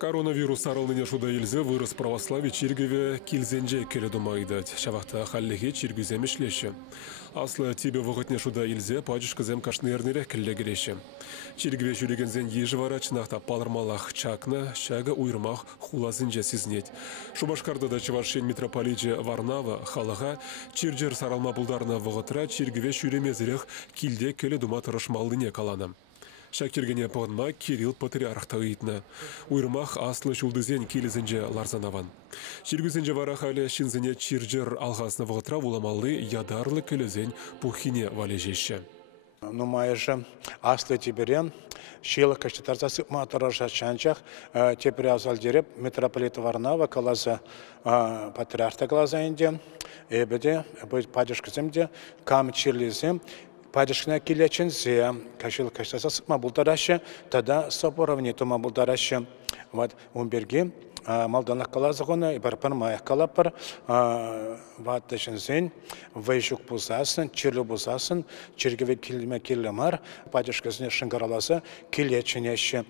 Коронавирус аралныне шуда елзе вырыс православие чиргеве килзенже келедумайдать. Шавахта халлеге чиргюзем ишлеші. Аслы тебе вғытне шуда елзе паджышкызем кашнернере кіллегереші. Чиргеве жүрегензен ежі вара чынақта палырмалах чакна, шага уйрмах хулазынже сизнет. Шубашкардада Чувашен митрополите Варнава халаға чирджер саралма бұлдарына вғытра чиргеве шүремезірек килде келедума тұрышмалдыне каланы. Шакиргене погынма Кирилл патриархтағы итні. Уйрмах аслы шулдызен келізінже ларзанаван. Чиргізінже варахалі шинзіне чирджер алғасына вғытра уламалы ядарлы келізен пухине валежеші. Ну, майже аслы тиберем, шилы каштатарса сыпма таража чанчах, теперь азалдереп митрополита Варнава калаза патриархта калаза инде, эбеде, падешкіземде, кам чирлизем, падешкіне келечензе, кашилы каштатарса сыпма бұлдарашы, тада соборовне тома бұлдарашы, вот, умберге, малданақ калазы ғона, барпан маяқ калапыр, ватташынзен, вайшук бұзасын, чирлі бұзасын, чиргеве келіме келімар, падешкізіне шыңғараласы келеченеші.